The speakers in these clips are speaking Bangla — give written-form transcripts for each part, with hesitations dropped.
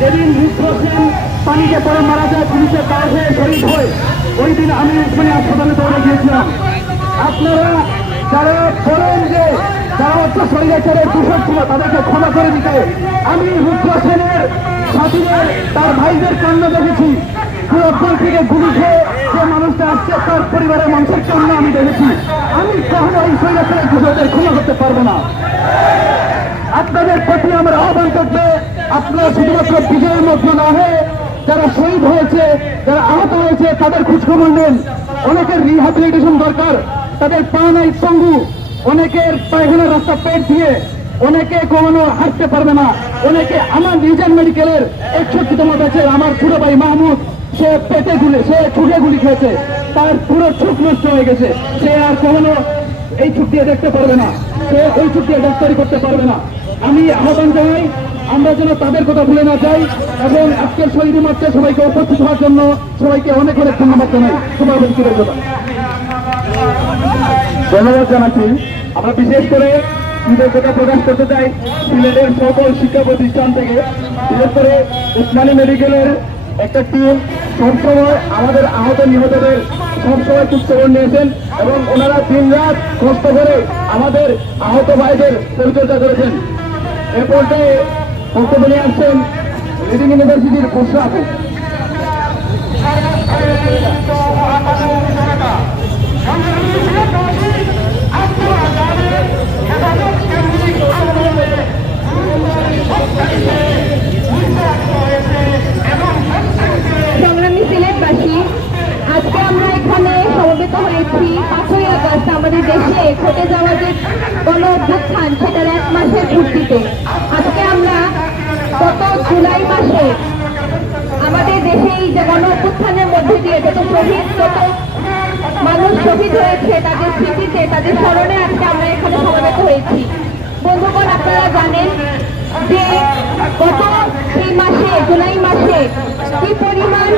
যেদিন রুদ্র সেন পানিতে পড়ে মারা যায়, পুলিশের দায় হয়ে শহীদ হয়ে, ওই দিন আমি উসমানী হাসপাতালে দৌড়ে গিয়েছিলাম। আপনারা যারা বলেন যে যারা স্বৈরাচারের দূষণ ছিল তাদেরকে ক্ষমা করে দিতে, আমি রুদ্র সেনের সাথীদের তার ভাইদের কান্না দেখেছি। পুরোপুর থেকে গুলি খেয়ে যে মানুষটা আসছে তার পরিবারের মানুষের কান্না আমি দেখেছি। আমি কখনো এই স্বৈরাচারের দূষণদের ক্ষমা করতে পারবো না। আপনাদের প্রতি আমার আহ্বান থাকবে, আপনারা শুধুমাত্র বিজয়ের মধ্যে না হয়ে যারা শহীদ হয়েছে, যারা আহত হয়েছে তাদের খোঁজখবর নেন। অনেকের রিহ্যাবিলিটেশন দরকার, তাদের পা নাই পঙ্গু, অনেকের পায়খানার রাস্তা পেট দিয়ে, অনেকে কখনো হাঁটতে পারবে না, অনেকে আমার নিজের মেডিকেলের 61তম ব্যাচের আমার ছোট ভাই মাহমুদ, সে পেটে ছুটে গুলি খেয়েছে, তার পুরো চোখ নষ্ট হয়ে গেছে, সে আর কখনো এই চোখ দিয়ে দেখতে পারবে না, সে ওই চোখ দিয়ে ডাক্তারি করতে পারবে না। আমি আহ্বান জানাই আমরা যেন তাদের কথা ভুলে না যাই, এবং আজকের শহীদ মার্চে সবাইকে উপস্থিত হওয়ার জন্য সবাইকে অনেক অনেক ধন্যবাদ জানাই। ধন্যবাদ জানাচ্ছি। আমরা বিশেষ করে কৃতজ্ঞতা প্রকাশ করতে চাই সিলেটের সকল শিক্ষা প্রতিষ্ঠান থেকে, বিশেষ করে উসমানী মেডিকেলের একটা টিম সবসময় আমাদের আহত নিহতদের সবসময় খোঁজখবর নিয়েছেন এবং ওনারা দিন রাত কষ্ট করে আমাদের আহত ভাইদের পরিচর্যা করেছেন। এ পর্যায়ে বক্তব্য নিয়ে আসছেন লিডিং ইউনিভার্সিটির খসড়া আপু। সংগ্রামী সিলেটবাসী, আজকে আমরা এখানে সমবেত হয়েছি 5ই আগস্ট আমাদের দেশে ঘটে যাওয়া যে গণ অভ্যুত্থান সেটার 1 মাসের পূর্তিতে। আজকে আমরা গত জুলাই মাসে আমাদের দেশে এই যে গণ অভ্যুত্থানের মধ্যে দিয়ে যত মানুষ শহীদ হয়েছে তাদের স্মৃতিতে, তাদের স্মরণে আজকে আমরা এখানে সমবেত হয়েছি। বন্ধুগণ, আপনারা জানেন যে গত এই মাসে জুলাই মাসে কি পরিমাণ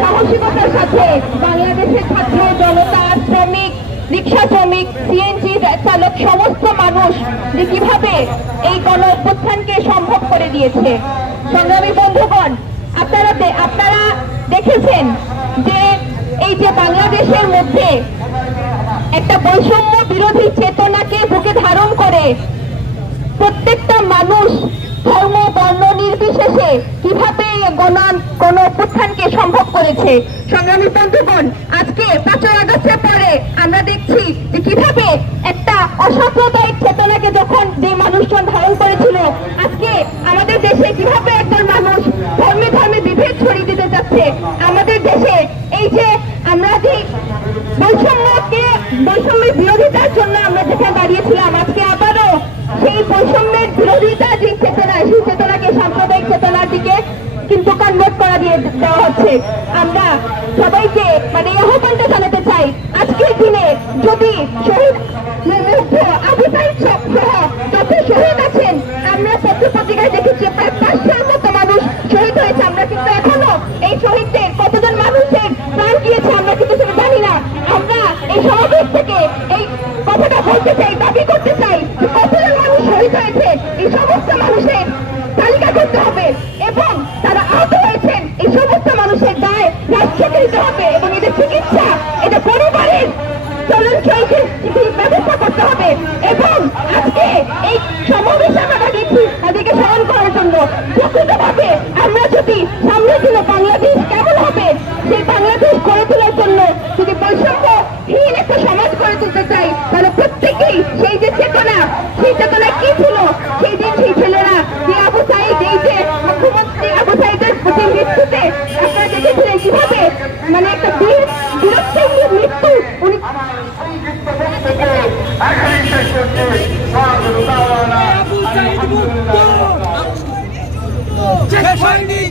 সাহসিকতার সাথে বাংলাদেশের ছাত্র জনতা, শ্রমিক, রিক্সা শ্রমিক, সিএনজি চালক সমস্ত মানুষ যে কিভাবে এই গণ অভ্যুত্থানকে সম্ভব করে দিয়েছে। সংগ্রামী বন্ধুগণ, আপনারা দেখেছেন যে এই যে বাংলাদেশের মধ্যে একটা বৈষম্য বিরোধী চেতনাকে বুকে ধারণ করে প্রত্যেকটা মানুষ ধর্ম বর্ণ নির্বিশেষে কিভাবে গণ অভ্যুত্থানকে সম্ভব করেছে। সংগ্রামী বন্ধুগণ, আজকে 5ই আগস্টের পরে আমরা দেখছি যে কিভাবে একটা অসাম্প্রদায়িক চেতনাকে যখন যে মানুষজন ধারণ করেছিল, আজকে আমাদের দেশে কিভাবে একজন মানুষ ধর্মে ধর্মে বিভেদ ছড়িয়ে দিতে যাচ্ছে। আমাদের দেশে এই যে আমরা যে বৈষম্যের বিরোধিতার জন্য আমরা যেখানে দাঁড়িয়েছিলাম, আজকে আবারও সেই বৈষম্যের বিরোধিতা যে চেতনা, সেই চেতনাকে সাম্প্রদায়িক চেতনার দিকে কিন্তু কনভার্ট করা দিয়ে দেওয়া হচ্ছে। আমরা সবাইকে আহ্বানটা জানাতে চাই, আজকের দিনে যদি শহীদ আবু সাঈদ সহ যত শহীদ আছেন, আমরা পত্রিকায় দেখেছি প্রায় 500-র মতো মানুষ শহীদ হয়েছে। আমরা কিন্তু এখনো এই শহীদদের কতজন মানুষের প্রাণ গিয়েছে আমরা কিন্তু সেটা জানি না। আমরা এই সমাবেশ থেকে এই কথাটা বলতে চাই, দাবি করতে চাই, কতজন মানুষ শহীদ হয়েছে এই সমস্ত মানুষের তালিকা করতে হবে, এবং তারা আহত হয়েছেন এই সমস্ত মানুষের দায় রাষ্ট্রকে দিতে হবে, এবং এদের চিকিৎসা, এটা পরিবারের ব্যবস্থা করতে হবে। এবং আজকে এই সমাবেশে আমরা দাঁড়িয়েছি তাদেরকে স্মরণ করার জন্য। প্রকৃতভাবে আমরা যদি সামনের দিনে বাংলাদেশ কেমন হবে সেই বাংলাদেশ গড়ে তোলার জন্য যদি বৈষম্যহীন একটা সমাজ গড়ে তুলতে চাই, তাহলে প্রত্যেকেই সেই যে চেতনা, সেই চেতনা কি ছিল সেই দিন সেই ছেলেরা যে আবু সাঈদ, এই যে মুখ্যমন্ত্রী আবু সাঈদের প্রতি মৃত্যুতে আপনারা দেখেছিলেন কিভাবে একটা বীরত্বের মৃত্যু উনি